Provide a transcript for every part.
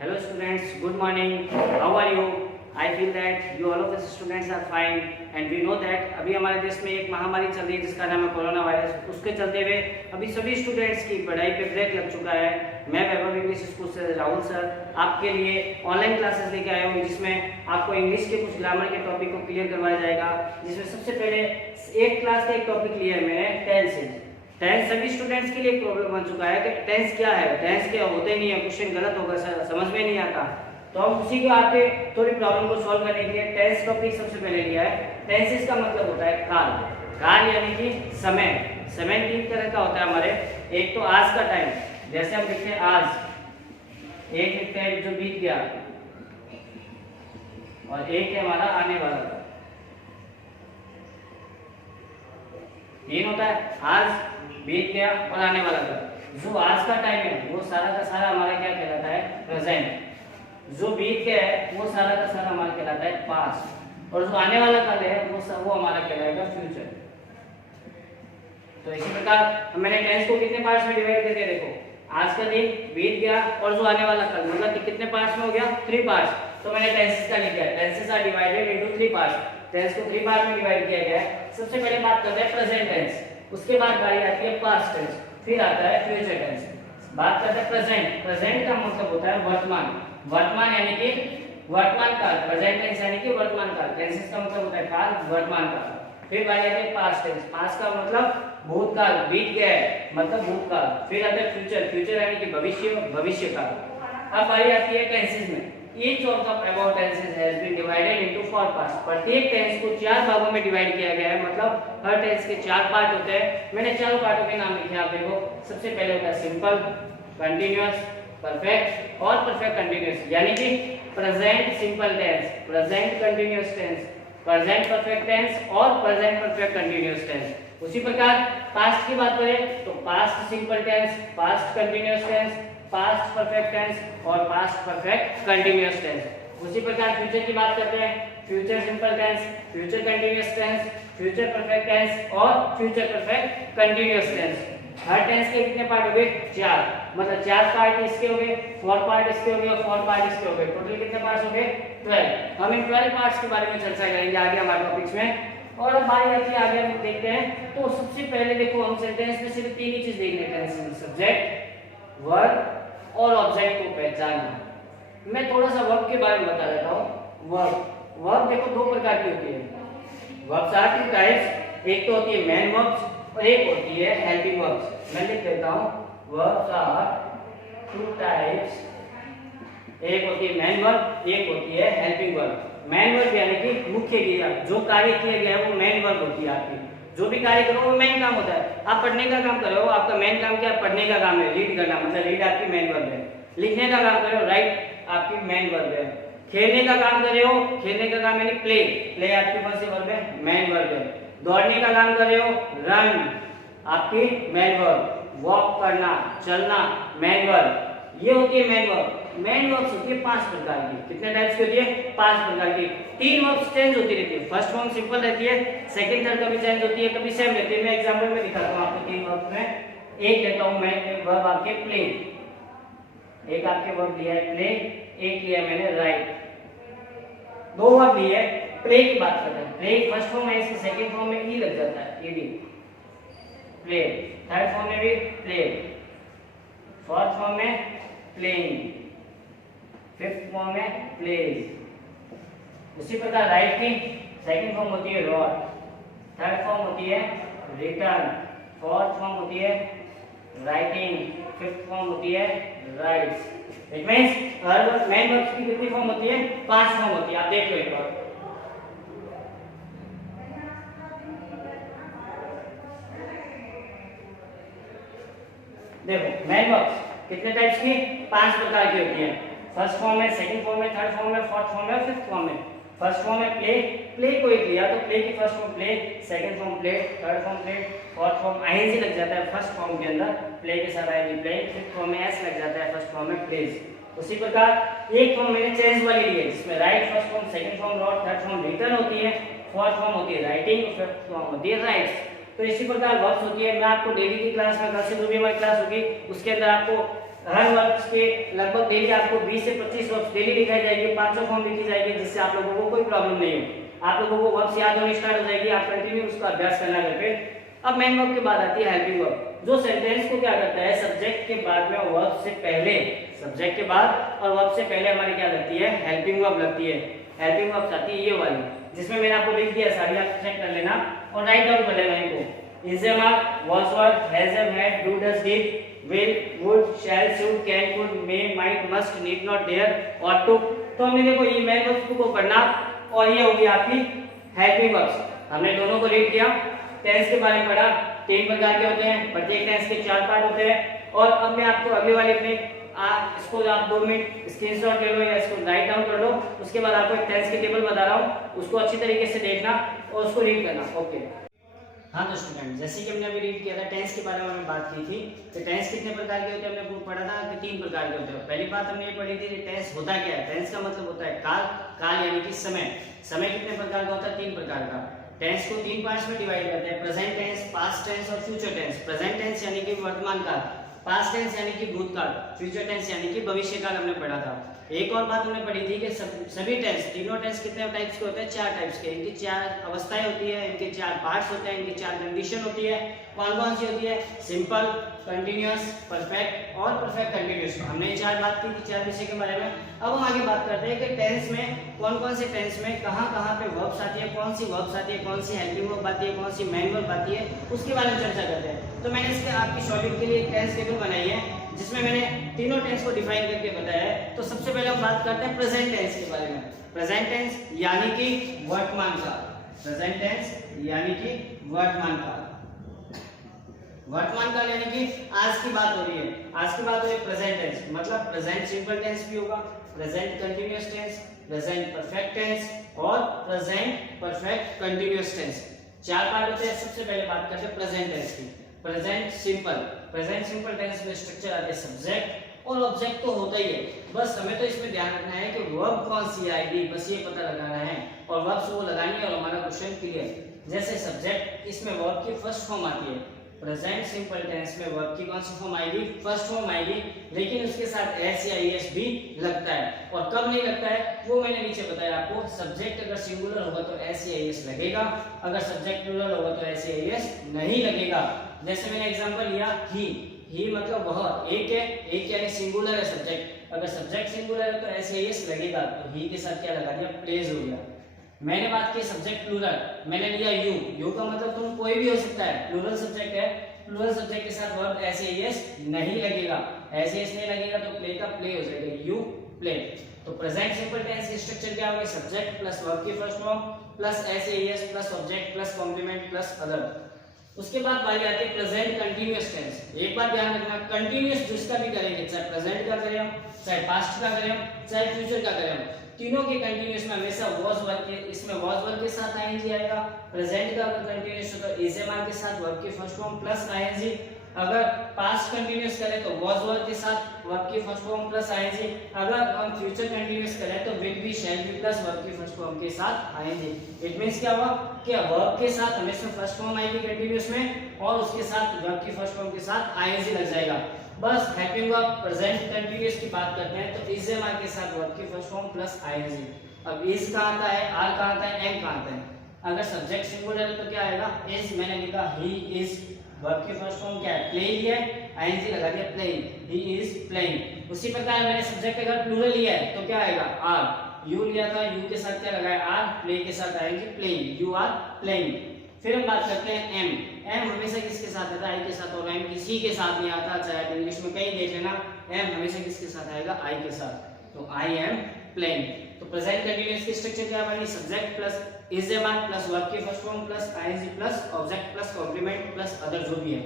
Hello students, good morning. How are you? I feel that you all of us students are fine and we know that अभी हमारे देश में एक महामारी चल रही है जिसका नाम है कोरोना वायरस। उसके चलते हुए अभी सभी स्टूडेंट्स की पढ़ाई पे ब्रेक लग चुका है। मैं वैभव इंग्लिश स्कूल से राहुल सर आपके लिए ऑनलाइन क्लासेस लेके आया हूँ जिसमें आपको इंग्लिश के कुछ ग्रामर के टॉपिक को क्लियर करवाया जाएगा। जिसमें सबसे पहले एक क्लास का एक टॉपिक लिया है मैंने टेंसेज। टेंस सभी स्टूडेंट्स के लिए एक प्रॉब्लम बन चुका है कि टेंस क्या है, टेंस क्या होते नहीं है, क्वेश्चन गलत होगा, समझ में नहीं आता। तो हम उसी को आके थोड़ी प्रॉब्लम को सॉल्व करने के लिए टेंस टॉपिक सबसे पहले लिया है। टेंसेस का मतलब होता है काल। काल यानी कि समय। समय तीन तरह का होता है हमारे। एक तो आज का टाइम, जैसे हम लिखते हैं आज, एक लिखते हैं जो बीत गया, और एक है हमारा आने वाला। तीन होता है आज, बीत गया और आने वाला था। जो आज का टाइम है वो सारा का सारा हमारा क्या कहलाता है, प्रेजेंट। जो बीत गया है वो सारा का सारा हमारा कहलाता है पास्ट, और जो आने वाला काल है वो हमारा कहलाएगा फ्यूचर। तो इसी प्रकार मैंने टेंस को कितने पार्ट्स में डिवाइड कर दिया, देखो आज का दिन, बीत गया और जो आने वाला काल, मतलब कि कितने पार्ट्स में हो गया, 3 पार्ट्स। तो मैंने टेंसेस का लिखा है, tenses are divided into 3 parts. Tense को 3 पार्ट में डिवाइड किया गया है। सबसे पहले बात करते हैं प्रेजेंट टेंस, उसके बाद बारी आती है पास्ट टेंस, फिर आता है फ्यूचर टेंस। बात करते हैं प्रेजेंट। प्रेजेंट का मतलब होता है वर्तमान। वर्तमान यानी कि वर्तमान काल, प्रेजेंट टेंस यानी कि वर्तमान काल। टेंसेस का मतलब होता है काल, वर्तमान काल। फिर बारी आती है पास्ट टेंस। पास्ट का मतलब भूतकाल, बीत गया है मतलब भूतकाल। फिर आता है फ्यूचर। फ्यूचर यानी कि भविष्य, भविष्य काल। अब बारी आती है टेंसेस में। Each of the above tenses has been divided into 4 parts. प्रत्येक टेंस को 4 भागों में डिवाइड किया गया है, मतलब हर टेंस के 4 पार्ट होते हैं। मैंने चारों पार्टों के नाम लिखे हैं, आप देखो। सबसे पहले होता है सिंपल, कंटीन्यूअस, परफेक्ट और परफेक्ट कंटीन्यूअस। यानी कि present simple tense, present continuous tense, present perfect tense और प्रेजेंट परफेक्ट कंटीन्यूअस टेंस। उसी प्रकार पास्ट की बात करें तो past simple tense, past continuous tense, past perfect tense और पास्ट परफेक्ट कंटीन्यूअस टेंस। उसी प्रकार फ्यूचर की बात करते हैं, future simple tense, future continuous tense, future perfect tense और फ्यूचर परफेक्ट कंटीन्यूअस टेंस। हर टेंस के कितने पार्ट हो गए, 4, मतलब 4 पार्ट इसके हो गए, 4 पार्ट इसके हो गए और 4 पार्ट इसके हो गए। टोटल कितने पार्ट्स हो गए, 12। हम इन 12 पार्ट्स के बारे में चर्चा करेंगे आगे हमारे टॉपिक्स में। और अब बारी आती है आगे हम देखते हैं। तो सबसे पहले देखो हम सेंटेंस में सिर्फ 3 ही चीज देखने हैं, सब्जेक्ट, वर्ब और ऑब्जेक्ट को पहचानना। मैं थोड़ा सा वर्ब के बारे में बता देता हूँ। वर्ब, वर्ब देखो 2 प्रकार की होती है। वर्ब्स आर 2 टाइप्स, एक तो होती है मेन वर्ब्स और एक होती है हेल्पिंग वर्ब्स। मैं लिख देता हूँ, वर्ब्स आर 2 टाइप्स, एक होती है मेन वर्ब, एक होती है हेल्पिंग वर्ब। मेन वर्ब यानी कि मुख्य क्रिया, जो कार्य किया गया है वो मेन वर्ब होती है आपकी। जो भी कार्य करो वो मेन काम होता है। आप पढ़ने का काम कर रहे हो, आपका मेन काम क्या है, पढ़ने का काम है, रीड करना, मतलब रीड आपकी मेन वर्ब है। लिखने का काम कर रहे हो, राइट आपकी मेन वर्ब है। खेलने का काम कर रहे हो, खेलने का काम यानी प्ले, प्ले आपकी कौन सी वर्ब है, मेन वर्ब है। दौड़ने का काम कर रहे हो, रन आपकी मेन वर्ब। वॉक करना, चलना, मेन वर्ब। ये होती है मेन वर्ब। मेन वर्ब्स होती है 5 प्रकार की। कितने टाइप्स की होती है, 5 प्रकार की। 3 वर्ब्स चेंज होती रहती है। फर्स्ट फॉर्म सिंपल रहती है, सेकंड थर्ड कभी चेंज होती है, कभी सेम रहती है। मैं एग्जांपल में दिखाता हूं आपको 3 वर्ब्स में। एक लेता हूं मैं, एक वर्ब आपके प्ले, एक आपके वर्ब लिया है प्ले, एक लिया मैंने राइट। 2 वर्ब लिए, प्ले की बात करते हैं। प्ले फर्स्ट फॉर्म है, इसके सेकंड फॉर्म में ई लग जाता है, ईडी, प्ले। थर्ड फॉर्म में भी प्ले, फोर्थ फॉर्म में प्लेइंग, फिफ्थ फॉर्म में प्लेज। उसी प्रकार राइट की सेकंड फॉर्म होती है रॉट, थर्ड फॉर्म होती है रिटर्न, फोर्थ फॉर्म होती है राइटिंग, फिफ्थ फॉर्म होती है rights. It means her main verbs की कितनी फॉर्म होती है, 5 फॉर्म होती है। आप देख लो एक बार। देखो मेन वर्ब्स कितने टाइप्स की, 5 प्रकार की होती है। फर्स्ट फॉर्म में, सेकंड फॉर्म में, थर्ड फॉर्म में, फोर्थ फॉर्म में और फिफ्थ फॉर्म में। फर्स्ट फॉर्म में प्ले, प्ले को एक लिया तो प्ले की first form play, second form play, third form play, fourth form I N G लग जाता है फर्स्ट फॉर्म के अंदर, प्ले के साथ आईएनजी प्ले, फिफ्थ फॉर्म में एस लग जाता है फर्स्ट फॉर्म में प्लेज। उसी प्रकार एक फॉर्म मैंने चेंज वाली ली है जिसमें write first form, second form wrote, third form written होती है, फोर्थ फॉर्म होती है राइटिंग, फिफ्थ फॉर्म होती है राइट्स। तो इसी प्रकार वर्ब्स होती है। मैं आपको डेली की क्लास में, कल से जो भी हमारी क्लास होगी उसके अंदर आपको हर वर्ब्स के लगभग डेली आपको 20 से 25 वर्ब्स डेली दिखाई जाएगी, 500 फॉर्म लिखी जाएगी, जिससे आप लोगों को कोई प्रॉब्लम नहीं हो। आप लोगों को वर्ब्स याद होने स्टार्ट हो जाएगी, आप कंटिन्यू उसका अभ्यास करना घर पे। अब मेन वर्ब के बाद आती है हेल्पिंग वर्ब, जो सेंटेंस को क्या करता है, सब्जेक्ट के बाद में वर्ब से पहले, सब्जेक्ट के बाद और वर्ब से पहले हमारी क्या लगती है, हेल्पिंग वर्ब लगती है। हेल्पिंग वर्ब आती है ये वाली, जिसमें मैंने आपको लिख दिया, सारी आप चेक कर लेना और राइट डाउन कर लेना इनको। Is am are, was were, has am, had, do, does, did, will, would, shall, should, can, could, may, might, must, need not, dare, ought to। तो हमने देखो ये मेन वर्ब्स को पढ़ना और ये होगी आपकी हेल्पिंग वर्ब्स। हमने दोनों को रीड किया, टेंस के बारे में पढ़ा, 3 प्रकार के होते हैं, प्रत्येक टेंस के 4 पार्ट होते हैं। और अब मैं आपको अगले वाले में इसको आप 2 मिनट स्क्रीनशॉट ले लो या इसको राइट डाउन कर लो, उसके बाद आपको एक टेंस की टेबल बता रहा हूँ, उसको अच्छी तरीके से देखना और उसको रीड करना। ओके हाँ तो स्टूडेंट, जैसे कि हमने अभी रीड किया था टेंस के बारे में हमने बात की थी, तो टेंस कितने प्रकार के होते हैं हमने पढ़ा था कि 3 प्रकार के होते हैं। पहली बात हमने ये पढ़ी थी कि टेंस होता क्या है। टेंस का मतलब होता है काल, काल यानी कि समय। समय कितने प्रकार का होता है, 3 प्रकार का। टेंस को 3 पार्ट्स में डिवाइड करते हैं, प्रेजेंट टेंस, पास्ट टेंस और फ्यूचर टेंस। प्रेजेंट टेंस यानी कि वर्तमान काल, पास्ट टेंस यानी कि भूतकाल, फ्यूचर टेंस यानी कि भविष्य काल हमने पढ़ा था। एक और बात हमने पढ़ी थी कि सभी टेंस, तीनों टेंस कितने टाइप्स के होते हैं, 4 टाइप्स के। इनकी 4 अवस्थाएं होती है, इनके 4 पार्ट्स होते हैं, इनकी 4 कंडीशन होती है। कौन कौन सी होती है, सिंपल, कंटीन्यूअस, परफेक्ट और परफेक्ट कंटीन्यूअस। हमने ये 4 बात की थी 4 विषय के बारे में। अब हम आगे बात करते हैं कि टेंस में कौन कौन से टेंस में कहाँ कहाँ पे वर्ब्स आती है, कौन सी वर्ब्स आती है, कौन सी हेल्पिंग वर्ब आती है, कौन सी मेन वर्ब आती है, उसके बारे में चर्चा करते हैं। तो मैंने इसके आपकी सॉल्विंग के लिए एक टेंस टेबल बनाई है, जिसमें मैंने तीनों टेंस को डिफाइन करके बताया है। तो सबसे पहले हम बात करते हैं प्रेजेंट टेंस के बारे में। प्रेजेंट टेंस यानी कि वर्तमान काल, प्रेजेंट टेंस यानी कि वर्तमान काल। वर्तमान काल यानी कि आज की बात हो रही है, आज की बात हो रही है प्रेजेंट टेंस, मतलब प्रेजेंट सिंपल टेंस भी होगा, present continuous tense, present perfect tense और present perfect continuous tense. 4 part होते हैं। सबसे पहले बात करते हैं प्रेजेंट टेंस की। Present simple, present simple tense में स्ट्रक्चर आते हैं सब्जेक्ट और ऑब्जेक्ट तो होता ही है, बस हमें तो इसमें ध्यान रखना है कि वर्ब कौन सी आएगी, बस ये पता लगाना है और वर्ब्स वो लगानी है और हमारा क्वेश्चन क्लियर। जैसे सब्जेक्ट, इसमें वर्ब की फर्स्ट फॉर्म आती है। प्रेजेंट सिंपल टेंस में वर्ब की कौन सी फॉर्म आएगी, फर्स्ट फॉर्म आएगी, लेकिन उसके साथ एस या एस भी लगता है। और कब नहीं लगता है वो मैंने नीचे बताया आपको। सब्जेक्ट अगर सिंगुलर होगा तो एस या एस लगेगा, अगर सब्जेक्ट प्लूरल होगा तो एस या एस नहीं लगेगा। जैसे मैंने एग्जांपल लिया ही मतलब वह, एक है, एक यानी सिंगुलर है सब्जेक्ट, अगर सब्जेक्ट सिंगुलर है तो एस या एस लगेगा, तो ही के साथ क्या लगा दिया, प्लेज हो गया। मैंने बात की सब्जेक्ट प्लूरल, मैंने लिया यू का मतलब तुम कोई भी हो सकता है, प्लूरल सब्जेक्ट है, प्लूरल सब्जेक्ट के साथ वर्ब एस या एस नहीं लगेगा, एस या एस नहीं लगेगा तो प्ले का प्ले हो जाएगा, यू प्ले। तो प्रेजेंट सिंपल टेंस की स्ट्रक्चर क्या होगा, सब्जेक्ट प्लस वर्ब की फर्स्ट फॉर्म प्लस एस या S plus object plus complement plus other. उसके बाद बारी आती है प्रेजेंट कंटीन्यूअस टेंस। एक बात ध्यान रखना, कंटीन्यूअस जिसका भी करेंगे, चाहे प्रेजेंट का करें हम, चाहे पास्ट का करें हम, चाहे फ्यूचर का करें हम, तीनों के कंटीन्यूअस में हमेशा वाज वर्ब के, इसमें वाज वर्ब के साथ आईएनजी आएगा। प्रेजेंट का अगर कंटीन्यूअस हो तो इज एम आर के साथ वर्ब की फर्स्ट फॉर्म प्लस आईएनजी। अगर पास्ट कंटीन्यूअस करें तो वाज वर्ब के साथ वर्ब की फर्स्ट फॉर्म प्लस आईएनजी। अगर हम फ्यूचर कंटीन्यूअस करें तो will be, shall be plus verb की फर्स्ट फॉर्म के साथ आईएनजी। इट मींस क्या हुआ कि वर्ब के साथ हमेशा फर्स्ट फॉर्म आएगी कंटीन्यूअस में और उसके साथ वर्ब की फर्स्ट फॉर्म के साथ आईएनजी लग जाएगा। बस हेल्पिंग वर्ब प्रेजेंट कंटीन्यूअस की बात करते हैं तो इज एम आर के साथ वर्ब की फर्स्ट फॉर्म प्लस आईएनजी। अब इज कहां आता है, आर कहां आता है, एम कहां आता है। अगर सब्जेक्ट सिंगुलर है तो क्या आएगा, इज, मैंने लिखा ही इज, वर्ब की फर्स्ट फॉर्म क्या है, प्लेइंग है, आईएनजी लगा दिया प्लेइंग, ही इज प्लेइंग। उसी प्रकार मैंने सब्जेक्ट अगर प्लूरल लिया है तो क्या आएगा, आर, यू लिया था, यू के साथ क्या लगाया, आर, प्ले के साथ आएंगे प्लेइंग, यू आर प्लेइंग। फिर हम बात करते हैं एम। एम हमेशा किसके साथ आता है, आई के साथ, और एम किसी के साथ नहीं आता, चाहे आप इंग्लिश में कहीं देख लेना, एम हमेशा किसके साथ आएगा, आई के साथ। तो आई एम प्लेइंग। तो प्रेजेंट कंटीन्यूअस की स्ट्रक्चर क्या बनी, subject plus is am are plus verb की first form plus ING plus object plus complement plus other जो भी है।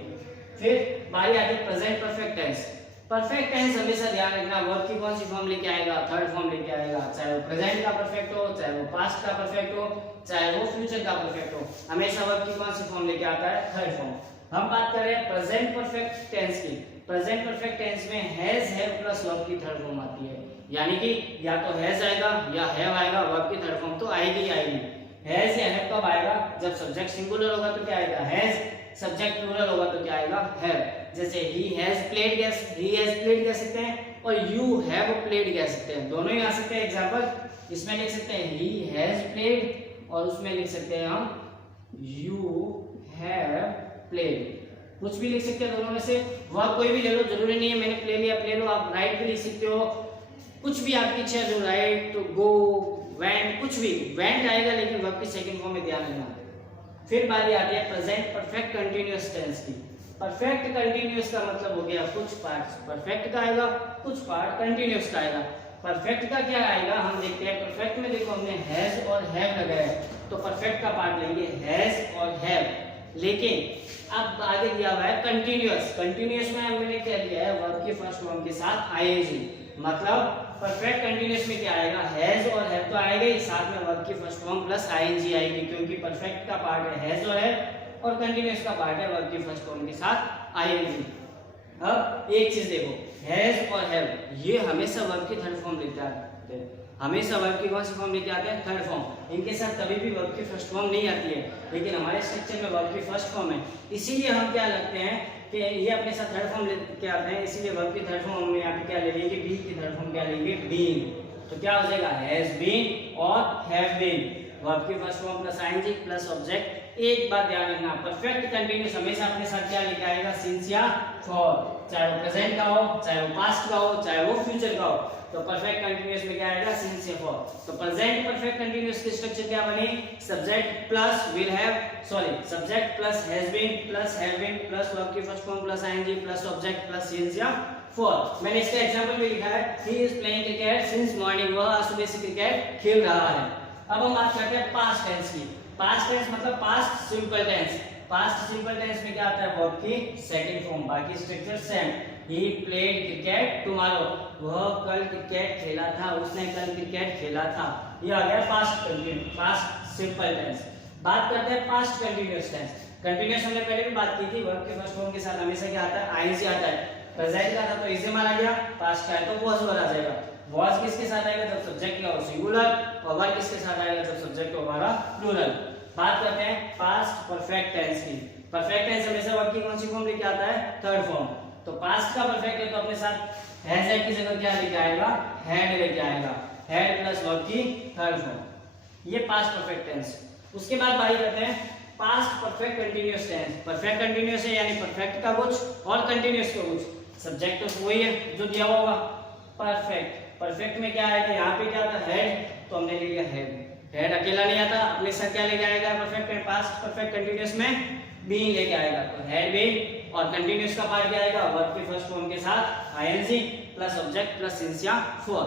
फिर बारी आती है present perfect tense. Perfect tense हमेशा ध्यान रखना, वर्ब की कौन सी फॉर्म लेके आएगा, थर्ड फॉर्म लेके आएगा, चाहे वो प्रेजेंट का परफेक्ट हो, चाहे वो पास्ट का परफेक्ट हो, चाहे वो फ्यूचर का परफेक्ट हो, हमेशा वर्ब की कौन सी फॉर्म लेके आता है, थर्ड फॉर्म। हम बात कर रहे हैं प्रेजेंट परफेक्ट टेंस की। प्रेजेंट परफेक्ट टेंस में हैज, हैव प्लस वर्ब की थर्ड फॉर्म आती है, यानी कि या तो हैज आएगा या हैव आएगा, वर्ब की थर्ड फॉर्म तो आएगी ही आएगी। हैज या हैव कब आएगा, जब सब्जेक्ट सिंगुलर होगा तो क्या आएगा, हैज, सब्जेक्ट प्लूरल होगा तो क्या आएगा, हैव। जैसे ही हैज प्लेड कह सकते हैं और यू हैव प्लेड कह सकते हैं, दोनों ही आ सकते हैं। एग्जांपल इसमें लिख सकते हैं ही हैज प्लेड और उसमें लिख सकते हैं हम यू हैव प्लेड, कुछ भी लिख सकते हैं दोनों में से। वर्ब कोई भी ले लो, जरूरी नहीं है मैंने प्ले लिया प्ले लो, आप राइट भी लिख सकते हो, कुछ भी आपकी इच्छा है, राइट गो वेंट, कुछ भी वेंट आएगा लेकिन वर्ब की सेकंड फॉर्म में ध्यान रखना। फिर बारी आती है प्रेजेंट परफेक्ट कंटीन्यूअस टेंस की। परफेक्ट कंटीन्यूअस का मतलब हो गया कुछ पार्ट परफेक्ट का आएगा, कुछ पार्ट कंटीन्यूअस का आएगा। परफेक्ट का क्या आएगा हम देखते हैं। परफेक्ट में देखो हमने हैज और हैव लगाया है, तो परफेक्ट का पार्ट लेंगे हैज और हैव। लेकिन अब आगे दिया हुआ है कंटीन्यूअस। कंटीन्यूअस में हमने क्या लिया है, वर्ब की फर्स्ट फॉर्म के साथ आईएनजी। मतलब परफेक्ट कंटीन्यूअस में क्या आएगा, हैज और हैव तो आएगा ही, साथ में वर्ब की फर्स्ट फॉर्म प्लस आईएनजी आएगी, क्योंकि परफेक्ट का पार्ट है हैज और हैव और कंटीन्यूअस का पार्ट है वर्ब की फर्स्ट फॉर्म के साथ आईएनजी। अब एक चीज देखो, हैज और हैव ये हमेशा वर्ब की थर्ड फॉर्म लेते आते हैं, हमेशा वर्ब की कौन सी फॉर्म लेके आते हैं, थर्ड फॉर्म। इनके साथ कभी भी वर्ब की फर्स्ट फॉर्म नहीं आती है, लेकिन हमारे स्ट्रक्चर में वर्ब की फर्स्ट फॉर्म है, इसीलिए हम क्या लगते हैं कि ये अपने साथ थर्ड फॉर्म लेके आते हैं, इसीलिए वर्ब की थर्ड फॉर्म में यहाँ पे क्या ले लेंगे, बी की थर्ड फॉर्म क्या लेंगे, बीन। तो क्या हो जाएगा, हैज बीन और हैव बीन, वर्ब की first form plus ING plus object. एक बात ध्यान रखना, परफेक्ट कंटीन्यूअस हमेशा अपने साथ क्या लेके आएगा, सिंस या फॉर, चाहे वो प्रेजेंट का हो, चाहे वो पास्ट का हो, चाहे वो फ्यूचर का हो। तो परफेक्ट कंटीन्यूअस में क्या आएगा, सिंस या फॉर। तो प्रेजेंट परफेक्ट कंटीन्यूअस की स्ट्रक्चर क्या बनी, subject plus will have, sorry subject plus has been plus have been plus verb की first form plus ING plus object plus since या फॉर। मैंने इसका एग्जांपल भी लिखा है, he is playing cricket since morning, वह आज सुबह से क्रिकेट खेल रहा है। अब हम बात करते हैं पास्ट टेंस की। पास्ट टेंस मतलब पास्ट सिंपल टेंस। पास्ट सिंपल टेंस में क्या आता है, वर्ब की सेकंड फॉर्म, बाकी structure same. He played cricket tomorrow, वह कल क्रिकेट खेला था, उसने कल क्रिकेट खेला था। ये आ गया past continuous, past simple tense. बात करते हैं पास्ट कंटीन्यूअस टेंस। कंटीन्यूअस हमने पहले भी बात की थी, वर्ब के फर्स्ट फॉर्म के साथ हमेशा क्या आता है, आईएनजी आता है। प्रेजेंट का था तो इज आ गया, पास्ट का है तो वाज आ जाएगा। वाज किसके साथ आएगा, जब सब्जेक्ट का हो सिंगुलर, और वर किसके साथ आएगा, जब सब्जेक्ट हो हमारा प्लूरल। बात करते हैं पास्ट परफेक्ट टेंस की। परफेक्ट टेंस हमेशा वर्ब की कौन सी फॉर्म लेके आता है, थर्ड फॉर्म। तो पास्ट का परफेक्ट है तो अपने साथ हैज हैड की जगह क्या लेके आएगा, हैड लेके आएगा, हैड प्लस वर्ब की थर्ड फॉर्म। ये पास्ट परफेक्ट टेंस। उसके बाद बात करते हैं past perfect continuous tense. Perfect continuous है यानी परफेक्ट का कुछ और कंटीन्यूअस का कुछ। सब्जेक्ट तो वही है जो दिया हुआ होगा, परफेक्ट। परफेक्ट में क्या है कि यहाँ पे क्या था, हेड, तो हमने ले लिया हेड। हेड अकेला नहीं आता, अपने साथ क्या लेके आएगा, परफेक्ट में पास्ट परफेक्ट कंटीन्यूअस में बीइंग लेके आएगा। तो हेड बीइंग और कंटीन्यूअस का पार्ट क्या आएगा, वर्ब की फर्स्ट फॉर्म के साथ I N G plus object plus since या फॉर।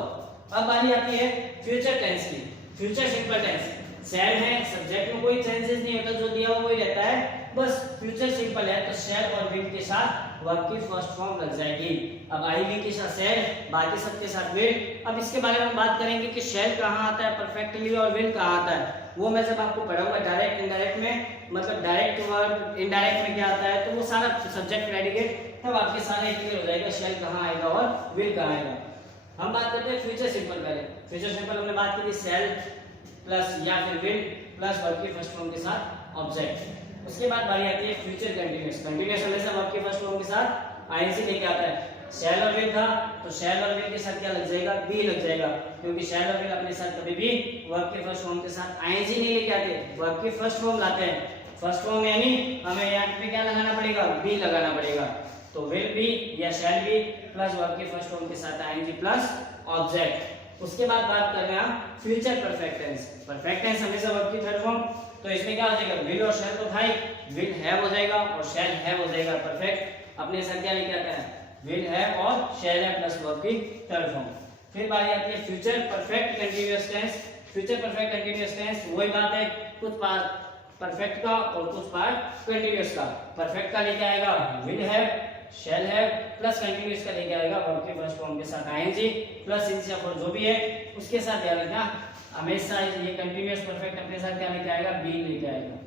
अब बारी आती है फ्यूचर टेंस की। फ्यूचर सिंपल टेंस शैल है, सब्जेक्ट में कोई चेंजेस नहीं होता, जो दिया हुआ वही रहता है, बस फ्यूचर सिंपल है तो शैल और विल के साथ वर्ब की फर्स्ट फॉर्म लग जाएगी। अब आई विल के साथ शैल, बाकी सबके साथ विल। अब इसके बारे में हम बात करेंगे कि शैल कहाँ आता है परफेक्टली और विल कहाँ आता है, वो मैं जब आपको पढ़ाऊंगा डायरेक्ट इनडायरेक्ट में, मतलब डायरेक्ट वर्ब इनडायरेक्ट में क्या आता है, तो वो सारा सब्जेक्ट प्रेडिकेट तब आपके सारे क्लियर हो जाएगा, शैल कहाँ आएगा और विल कहाँ आएगा। हम बात करते हैं फ्यूचर सिंपल। पहले फ्यूचर सिंपल हमने बात की थी, शैल प्लस या फिर विल प्लस वर्ब की फर्स्ट फॉर्म के साथ ऑब्जेक्ट। उसके बाद बारी आती है फ्यूचर कंटीन्यूअस। कंटीन्यूअस हमेशा वर्ब की फर्स्ट फॉर्म के साथ आईएनजी लेके आता है। शैल और विल था तो शैल और विल के साथ क्या लग जाएगा, बी लग जाएगा, क्योंकि शैल और विल अपने साथ कभी भी वर्ब के फर्स्ट फॉर्म के साथ आईएनजी नहीं लेके आते, वर्ब की फर्स्ट फॉर्म लाते हैं। फर्स्ट फॉर्म यानी हमें यहाँ पे क्या लगाना पड़ेगा, बी लगाना पड़ेगा। तो विल बी या शैल बी प्लस वर्ब की फर्स्ट फॉर्म के साथ आईएनजी प्लस ऑब्जेक्ट। उसके बाद बात कर रहे हैं future perfect tense. Perfect tense हमेशा वर्ब की थर्ड फॉर्म, तो इसमें क्या हो जाएगा, विल और शैल तो था ही, विल हैव हो जाएगा और शैल हैव हो जाएगा। परफेक्ट अपने साथ क्या लेके आता है, विल हैव और शैल हैव प्लस वर्ब की थर्ड फॉर्म। फिर बारी आती है future perfect continuous tense. Future perfect continuous tense वही बात है, कुछ पार्ट परफेक्ट का और कुछ पार्ट कंटीन्यूअस का। परफेक्ट का लेके आएगा will have, shell have plus continuous का लेके आएगा वर्ब के फर्स्ट फॉर्म के साथ आईएनजी प्लस सिंस या फॉर जो भी है उसके साथ ध्यान रखना, हमेशा ये कंटीन्यूअस परफेक्ट अपने साथ क्या लेके आएगा, बीइंग लेके आएगा।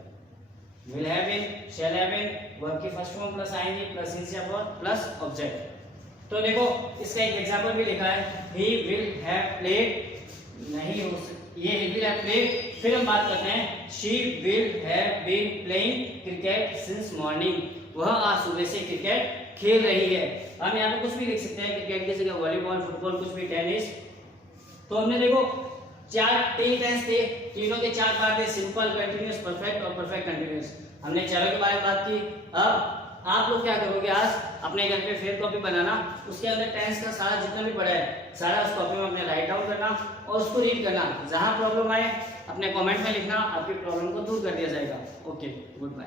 Will have been, shall have been, verb की first form plus ING plus since या फॉर प्लस ऑब्जेक्ट। तो देखो इसका एक एग्जांपल भी लिखा है, ही विल हैव प्लेड, नहीं हो ये ही विल हैव प्लेड। फिर हम बात करते हैं she will have been playing cricket since morning, वह आज सुबह से क्रिकेट खेल रही है। हम यहाँ पे कुछ भी लिख सकते हैं, क्रिकेट की जगह वॉलीबॉल, फुटबॉल, कुछ भी, टेनिस। तो हमने देखो 4 टेंस थे, तीनों के 4 पार्ट थे, सिंपल, कंटिन्यूअस, परफेक्ट और परफेक्ट कंटिन्यूअस। हमने चलो के बारे में बात की। अब आप लोग क्या करोगे, आज अपने घर पे फेयर कॉपी बनाना, उसके अंदर टेंस का सारा जितना भी पढ़ा है सारा उस कॉपी में अपने राइट डाउन करना और उसको रीड करना। जहां प्रॉब्लम आए अपने कमेंट में लिखना, आपकी प्रॉब्लम को दूर कर दिया जाएगा। Okay, good bye.